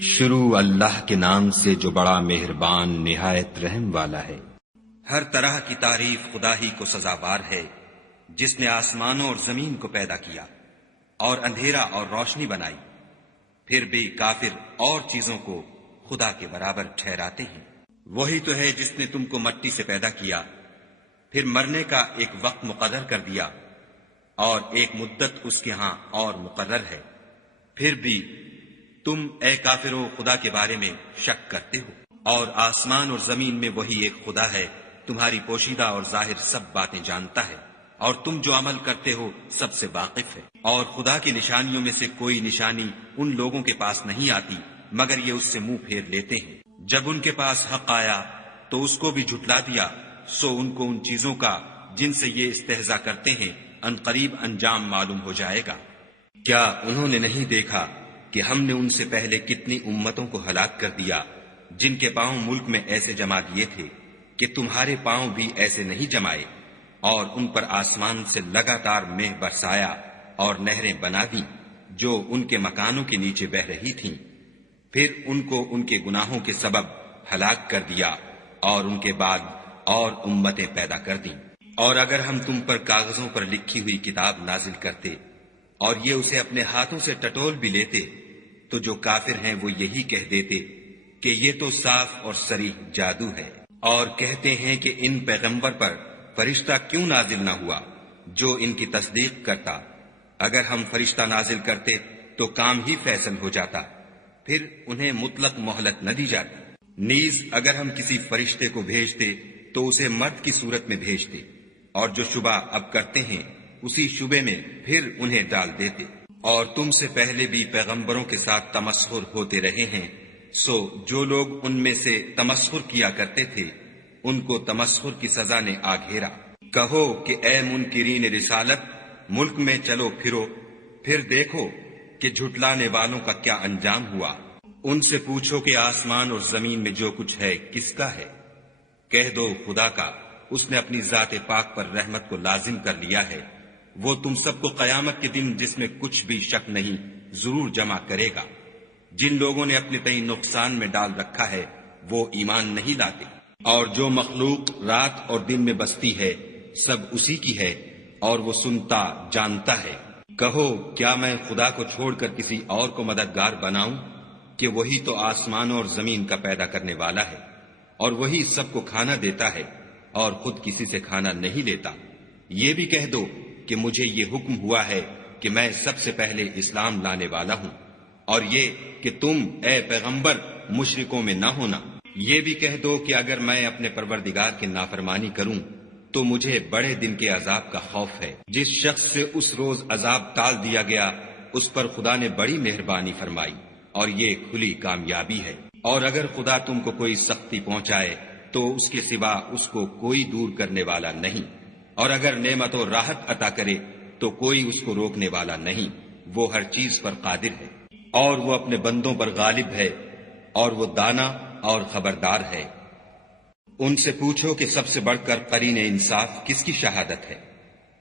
شروع اللہ کے نام سے جو بڑا مہربان نہایت رحم والا ہے۔ ہر طرح کی تعریف خدا ہی کو سزاوار ہے، جس نے آسمانوں اور زمین کو پیدا کیا اور اندھیرا اور روشنی بنائی، پھر بھی کافر اور چیزوں کو خدا کے برابر ٹھہراتے ہیں۔ وہی تو ہے جس نے تم کو مٹی سے پیدا کیا، پھر مرنے کا ایک وقت مقرر کر دیا اور ایک مدت اس کے ہاں اور مقرر ہے، پھر بھی تم اے کافرو خدا کے بارے میں شک کرتے ہو۔ اور آسمان اور زمین میں وہی ایک خدا ہے، تمہاری پوشیدہ اور ظاہر سب باتیں جانتا ہے، اور تم جو عمل کرتے ہو سب سے واقف ہے۔ اور خدا کی نشانیوں میں سے کوئی نشانی ان لوگوں کے پاس نہیں آتی مگر یہ اس سے منہ پھیر لیتے ہیں۔ جب ان کے پاس حق آیا تو اس کو بھی جھٹلا دیا، سو ان کو ان چیزوں کا جن سے یہ استہزاء کرتے ہیں عنقریب انجام معلوم ہو جائے گا۔ کیا انہوں نے نہیں دیکھا کہ ہم نے ان سے پہلے کتنی امتوں کو ہلاک کر دیا جن کے پاؤں ملک میں ایسے جما دیے تھے کہ تمہارے پاؤں بھی ایسے نہیں جمائے، اور ان پر آسمان سے لگاتار مہ برسایا اور نہریں بنا دیں جو ان کے مکانوں کے نیچے بہ رہی تھیں، پھر ان کو ان کے گناہوں کے سبب ہلاک کر دیا اور ان کے بعد اور امتیں پیدا کر دیں۔ اور اگر ہم تم پر کاغذوں پر لکھی ہوئی کتاب نازل کرتے اور یہ اسے اپنے ہاتھوں سے ٹٹول بھی لیتے تو جو کافر ہیں وہ یہی کہہ دیتے کہ یہ تو صاف اور صریح جادو ہے، اور کہتے ہیں کہ ان پیغمبر پر فرشتہ کیوں نازل نہ ہوا جو ان کی تصدیق کرتا۔ اگر ہم فرشتہ نازل کرتے تو کام ہی فیصل ہو جاتا، پھر انہیں مطلق مہلت نہ دی جاتی۔ نیز اگر ہم کسی فرشتے کو بھیجتے تو اسے مرد کی صورت میں بھیجتے، اور جو شبہ اب کرتے ہیں اسی شبے میں پھر انہیں ڈال دیتے۔ اور تم سے پہلے بھی پیغمبروں کے ساتھ تمسخر ہوتے رہے ہیں، سو جو لوگ ان میں سے تمسخر کیا کرتے تھے ان کو تمسخر کی سزا نے آ گھیرا۔ کہو کہ اے منکرین رسالت، ملک میں چلو پھرو، پھر دیکھو کہ جھٹلانے والوں کا کیا انجام ہوا۔ ان سے پوچھو کہ آسمان اور زمین میں جو کچھ ہے کس کا ہے؟ کہہ دو خدا کا، اس نے اپنی ذات پاک پر رحمت کو لازم کر لیا ہے، وہ تم سب کو قیامت کے دن جس میں کچھ بھی شک نہیں ضرور جمع کرے گا۔ جن لوگوں نے اپنے تئیں نقصان میں ڈال رکھا ہے وہ ایمان نہیں لاتے، اور جو مخلوق رات اور دن میں بستی ہے سب اسی کی ہے، اور وہ سنتا جانتا ہے۔ کہو کیا میں خدا کو چھوڑ کر کسی اور کو مددگار بناؤں کہ وہی تو آسمانوں اور زمین کا پیدا کرنے والا ہے، اور وہی سب کو کھانا دیتا ہے اور خود کسی سے کھانا نہیں لیتا۔ یہ بھی کہہ دو کہ مجھے یہ حکم ہوا ہے کہ میں سب سے پہلے اسلام لانے والا ہوں، اور یہ کہ تم اے پیغمبر مشرکوں میں نہ ہونا۔ یہ بھی کہہ دو کہ اگر میں اپنے پروردگار کی نافرمانی کروں تو مجھے بڑے دن کے عذاب کا خوف ہے۔ جس شخص سے اس روز عذاب ٹال دیا گیا اس پر خدا نے بڑی مہربانی فرمائی، اور یہ کھلی کامیابی ہے۔ اور اگر خدا تم کو کوئی سختی پہنچائے تو اس کے سوا اس کو کوئی دور کرنے والا نہیں، اور اگر نعمت و راحت عطا کرے تو کوئی اس کو روکنے والا نہیں، وہ ہر چیز پر قادر ہے، اور وہ اپنے بندوں پر غالب ہے، اور وہ دانا اور خبردار ہے۔ ان سے پوچھو کہ سب سے بڑھ کر قرین انصاف کس کی شہادت ہے؟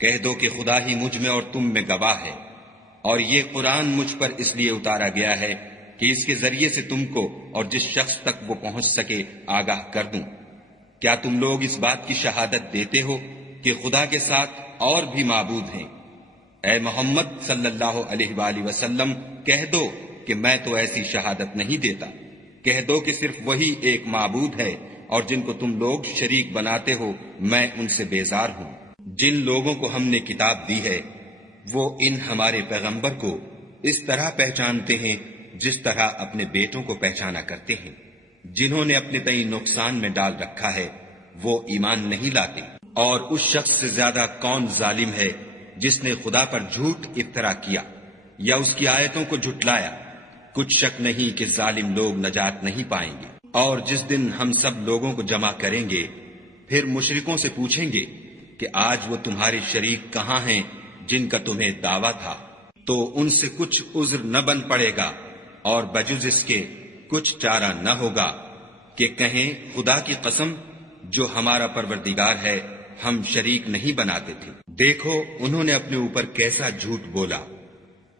کہہ دو کہ خدا ہی مجھ میں اور تم میں گواہ ہے، اور یہ قرآن مجھ پر اس لیے اتارا گیا ہے کہ اس کے ذریعے سے تم کو اور جس شخص تک وہ پہنچ سکے آگاہ کر دوں۔ کیا تم لوگ اس بات کی شہادت دیتے ہو کہ خدا کے ساتھ اور بھی معبود ہیں؟ اے محمد صلی اللہ علیہ وآلہ وسلم کہہ دو کہ میں تو ایسی شہادت نہیں دیتا۔ کہہ دو کہ صرف وہی ایک معبود ہے، اور جن کو تم لوگ شریک بناتے ہو میں ان سے بیزار ہوں۔ جن لوگوں کو ہم نے کتاب دی ہے وہ ان ہمارے پیغمبر کو اس طرح پہچانتے ہیں جس طرح اپنے بیٹوں کو پہچانا کرتے ہیں۔ جنہوں نے اپنے تئیں نقصان میں ڈال رکھا ہے وہ ایمان نہیں لاتے۔ اور اس شخص سے زیادہ کون ظالم ہے جس نے خدا پر جھوٹ افطرا کیا یا اس کی آیتوں کو جھٹلایا؟ کچھ شک نہیں کہ ظالم لوگ نجات نہیں پائیں گے۔ اور جس دن ہم سب لوگوں کو جمع کریں گے پھر مشرکوں سے پوچھیں گے کہ آج وہ تمہارے شریک کہاں ہیں جن کا تمہیں دعویٰ تھا؟ تو ان سے کچھ عذر نہ بن پڑے گا، اور بجز اس کے کچھ چارہ نہ ہوگا کہ کہیں خدا کی قسم جو ہمارا پروردگار ہے ہم شریک نہیں بناتے تھے۔ دیکھو انہوں نے اپنے اوپر کیسا جھوٹ بولا،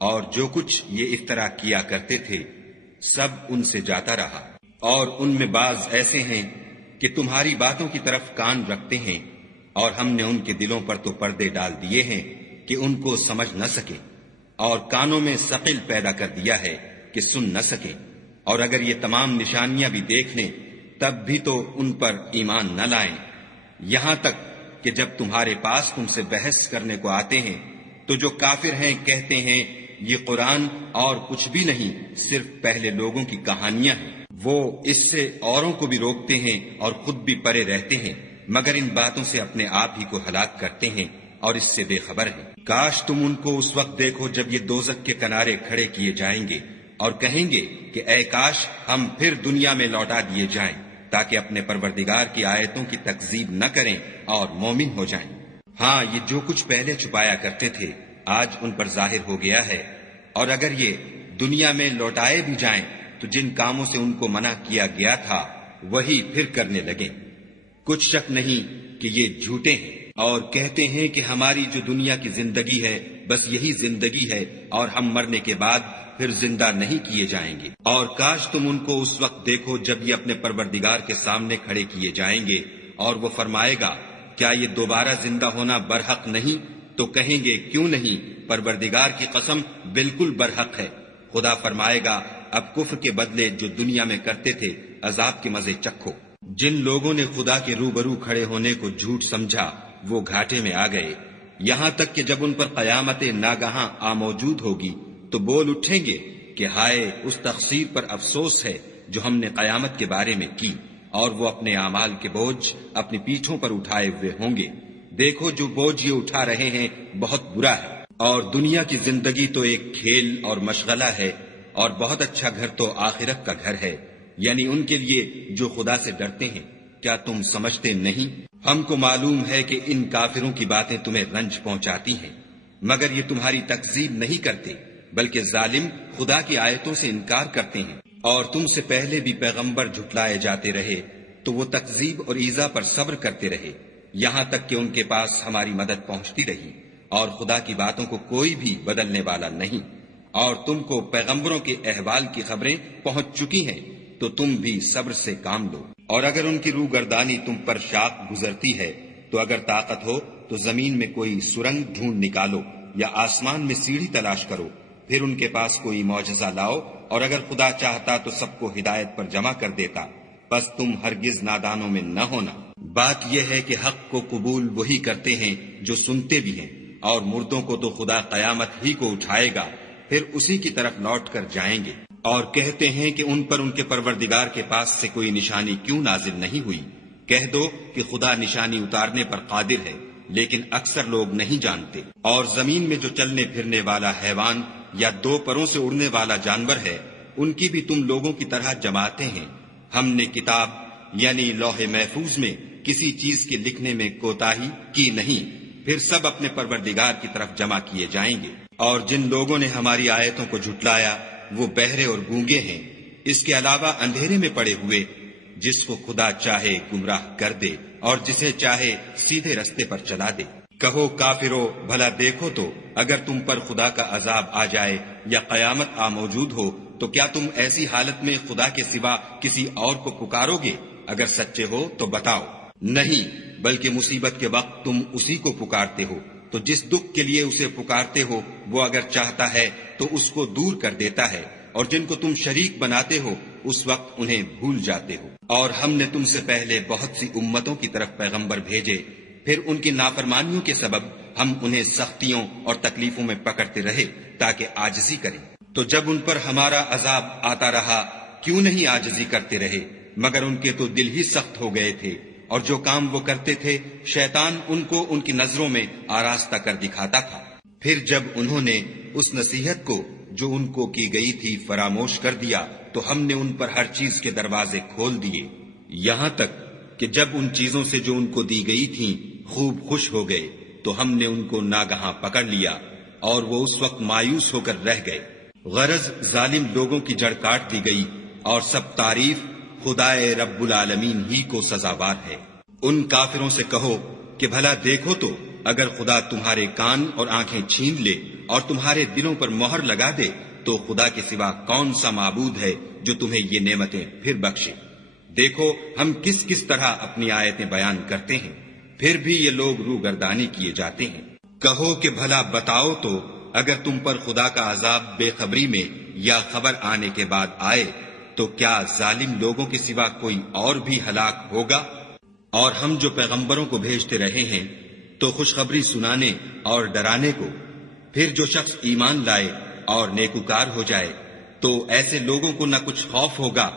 اور جو کچھ یہ افطرا کیا کرتے تھے سب ان سے جاتا رہا، اور ان میں بعض ایسے ہیں کہ تمہاری باتوں کی طرف کان رکھتے ہیں، اور ہم نے ان کے دلوں پر تو پردے ڈال دیے ہیں کہ ان کو سمجھ نہ سکے، اور کانوں میں ثقل پیدا کر دیا ہے کہ سن نہ سکے، اور اگر یہ تمام نشانیاں بھی دیکھ لیں تب بھی تو ان پر ایمان نہ لائیں، یہاں تک کہ جب تمہارے پاس تم سے بحث کرنے کو آتے ہیں تو جو کافر ہیں کہتے ہیں یہ قرآن اور کچھ بھی نہیں، صرف پہلے لوگوں کی کہانیاں ہیں۔ وہ اس سے اوروں کو بھی روکتے ہیں اور خود بھی پرے رہتے ہیں، مگر ان باتوں سے اپنے آپ ہی کو ہلاک کرتے ہیں اور اس سے بے خبر ہیں۔ کاش تم ان کو اس وقت دیکھو جب یہ دوزخ کے کنارے کھڑے کیے جائیں گے اور کہیں گے کہ اے کاش ہم پھر دنیا میں لوٹا دیے جائیں تاکہ اپنے پروردگار کی آیتوں کی تکذیب نہ کریں اور مومن ہو جائیں۔ ہاں، یہ جو کچھ پہلے چھپایا کرتے تھے آج ان پر ظاہر ہو گیا ہے، اور اگر یہ دنیا میں لوٹائے بھی جائیں تو جن کاموں سے ان کو منع کیا گیا تھا وہی پھر کرنے لگیں۔ کچھ شک نہیں کہ یہ جھوٹے ہیں اور کہتے ہیں کہ ہماری جو دنیا کی زندگی ہے بس یہی زندگی ہے اور ہم مرنے کے بعد پھر زندہ نہیں کیے جائیں گے۔ اور کاش تم ان کو اس وقت دیکھو جب یہ اپنے پروردگار کے سامنے کھڑے کیے جائیں گے اور وہ فرمائے گا کیا یہ دوبارہ زندہ ہونا برحق نہیں؟ تو کہیں گے کیوں نہیں، پروردگار کی قسم بالکل برحق ہے۔ خدا فرمائے گا اب کفر کے بدلے جو دنیا میں کرتے تھے عذاب کے مزے چکھو۔ جن لوگوں نے خدا کے روبرو کھڑے ہونے کو جھوٹ سمجھا وہ گھاٹے میں آ گئے، یہاں تک کہ جب ان پر قیامت ناگہاں موجود ہوگی تو بول اٹھیں گے کہ ہائے اس تقصیر پر افسوس ہے جو ہم نے قیامت کے بارے میں کی، اور وہ اپنے اعمال کے بوجھ اپنی پیٹھوں پر اٹھائے ہوئے ہوں گے۔ دیکھو جو بوجھ یہ اٹھا رہے ہیں بہت برا ہے، اور دنیا کی زندگی تو ایک کھیل اور مشغلہ ہے، اور بہت اچھا گھر تو آخرت کا گھر ہے، یعنی ان کے لیے جو خدا سے ڈرتے ہیں۔ کیا تم سمجھتے نہیں؟ ہم کو معلوم ہے کہ ان کافروں کی باتیں تمہیں رنج پہنچاتی ہیں، مگر یہ تمہاری تکذیب نہیں کرتے، بلکہ ظالم خدا کی آیتوں سے انکار کرتے ہیں۔ اور تم سے پہلے بھی پیغمبر جھٹلائے جاتے رہے تو وہ تکذیب اور ایذا پر صبر کرتے رہے، یہاں تک کہ ان کے پاس ہماری مدد پہنچتی رہی، اور خدا کی باتوں کو کوئی بھی بدلنے والا نہیں۔ اور تم کو پیغمبروں کے احوال کی خبریں پہنچ چکی ہیں تو تم بھی صبر سے کام لو۔ اور اگر ان کی روح گردانی تم پر شاق گزرتی ہے تو اگر طاقت ہو تو زمین میں کوئی سرنگ ڈھونڈ نکالو یا آسمان میں سیڑھی تلاش کرو، پھر ان کے پاس کوئی معجزہ لاؤ، اور اگر خدا چاہتا تو سب کو ہدایت پر جمع کر دیتا، بس تم ہرگز نادانوں میں نہ ہونا۔ بات یہ ہے کہ حق کو قبول وہی کرتے ہیں جو سنتے بھی ہیں، اور مردوں کو تو خدا قیامت ہی کو اٹھائے گا، پھر اسی کی طرف لوٹ کر جائیں گے۔ اور کہتے ہیں کہ ان پر ان کے پروردگار کے پاس سے کوئی نشانی کیوں نازل نہیں ہوئی؟ کہہ دو کہ خدا نشانی اتارنے پر قادر ہے، لیکن اکثر لوگ نہیں جانتے۔ اور زمین میں جو چلنے پھرنے والا حیوان یا دو پروں سے اڑنے والا جانور ہے ان کی بھی تم لوگوں کی طرح جماعتیں ہیں۔ ہم نے کتاب یعنی لوح محفوظ میں کسی چیز کے لکھنے میں کوتاہی کی نہیں، پھر سب اپنے پروردگار کی طرف جمع کیے جائیں گے۔ اور جن لوگوں نے ہماری آیتوں کو جھٹلایا وہ بہرے اور گونگے ہیں، اس کے علاوہ اندھیرے میں پڑے ہوئے، جس کو خدا چاہے گمراہ کر دے اور جسے چاہے سیدھے رستے پر چلا دے۔ کہو کافرو بھلا دیکھو تو اگر تم پر خدا کا عذاب آ جائے یا قیامت موجود ہو تو کیا تم ایسی حالت میں خدا کے سوا کسی اور کو پکارو گے؟ اگر سچے ہو تو بتاؤ۔ نہیں، بلکہ مصیبت کے وقت تم اسی کو پکارتے ہو، تو جس دکھ کے لیے اسے پکارتے ہو وہ اگر چاہتا ہے تو اس کو دور کر دیتا ہے، اور جن کو تم شریک بناتے ہو اس وقت انہیں بھول جاتے ہو۔ اور ہم نے تم سے پہلے بہت سی امتوں کی طرف پیغمبر بھیجے، پھر ان کی نافرمانیوں کے سبب ہم انہیں سختیوں اور تکلیفوں میں پکڑتے رہے تاکہ عاجزی کریں۔ تو جب ان پر ہمارا عذاب آتا رہا کیوں نہیں عاجزی کرتے رہے، مگر ان کے تو دل ہی سخت ہو گئے تھے، اور جو کام وہ کرتے تھے شیطان ان کو ان کی نظروں میں آراستہ کر دکھاتا تھا۔ پھر جب انہوں نے اس نصیحت کو جو ان کو کی گئی تھی فراموش کر دیا تو ہم نے ان پر ہر چیز کے دروازے کھول دیے، یہاں تک کہ جب ان چیزوں سے جو ان کو دی گئی تھیں خوب خوش ہو گئے تو ہم نے ان کو ناگہاں پکڑ لیا، اور وہ اس وقت مایوس ہو کر رہ گئے۔ غرض ظالم لوگوں کی جڑ کاٹ دی گئی، اور سب تعریف خدائے رب العالمین ہی کو سزاوار ہے۔ ان کافروں سے کہو کہ بھلا دیکھو تو اگر خدا تمہارے کان اور آنکھیں چھین لے اور تمہارے دلوں پر مہر لگا دے تو خدا کے سوا کون سا معبود ہے جو تمہیں یہ نعمتیں پھر بخشے؟ دیکھو ہم کس کس طرح اپنی آیتیں بیان کرتے ہیں، پھر بھی یہ لوگ روگردانی کیے جاتے ہیں۔ کہو کہ بھلا بتاؤ تو اگر تم پر خدا کا عذاب بے خبری میں یا خبر آنے کے بعد آئے تو کیا ظالم لوگوں کے سوا کوئی اور بھی ہلاک ہوگا؟ اور ہم جو پیغمبروں کو بھیجتے رہے ہیں تو خوشخبری سنانے اور ڈرانے کو، پھر جو شخص ایمان لائے اور نیکوکار ہو جائے تو ایسے لوگوں کو نہ کچھ خوف ہوگا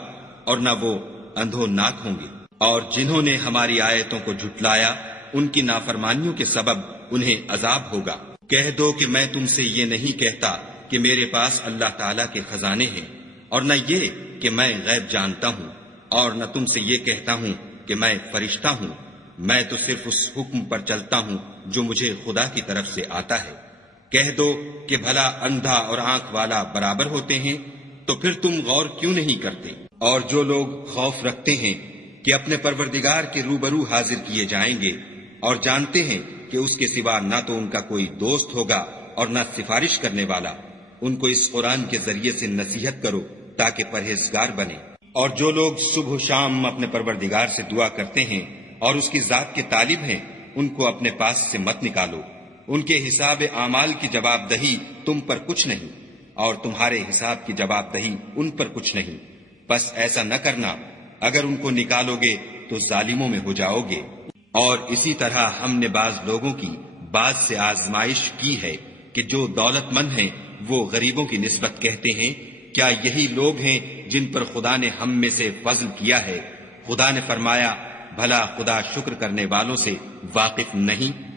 اور نہ وہ اندھوناک ہوں گے۔ اور جنہوں نے ہماری آیتوں کو جھٹلایا ان کی نافرمانیوں کے سبب انہیں عذاب ہوگا۔ کہہ دو کہ میں تم سے یہ نہیں کہتا کہ میرے پاس اللہ تعالیٰ کے خزانے ہیں، اور نہ یہ کہ میں غیب جانتا ہوں، اور نہ تم سے یہ کہتا ہوں کہ میں فرشتہ ہوں۔ میں تو صرف اس حکم پر چلتا ہوں جو مجھے خدا کی طرف سے آتا ہے۔ کہہ دو کہ بھلا اندھا اور آنکھ والا برابر ہوتے ہیں؟ تو پھر تم غور کیوں نہیں کرتے؟ اور جو لوگ خوف رکھتے ہیں کہ اپنے پروردگار کے روبرو حاضر کیے جائیں گے اور جانتے ہیں کہ اس کے سوا نہ تو ان کا کوئی دوست ہوگا اور نہ سفارش کرنے والا، ان کو اس قرآن کے ذریعے سے نصیحت کرو تاکہ پرہیزگار بنے۔ اور جو لوگ صبح و شام اپنے پروردگار سے دعا کرتے ہیں اور اس کی ذات کے طالب ہیں، ان کو اپنے پاس سے مت نکالو۔ ان کے حساب اعمال کی جواب دہی تم پر کچھ نہیں، اور تمہارے حساب کی جواب دہی ان پر کچھ نہیں۔ بس ایسا نہ کرنا، اگر ان کو نکالو گے تو ظالموں میں ہو جاؤ گے۔ اور اسی طرح ہم نے بعض لوگوں کی بعض سے آزمائش کی ہے کہ جو دولت مند ہیں وہ غریبوں کی نسبت کہتے ہیں کیا یہی لوگ ہیں جن پر خدا نے ہم میں سے فضل کیا ہے؟ خدا نے فرمایا بھلا خدا شکر کرنے والوں سے واقف نہیں؟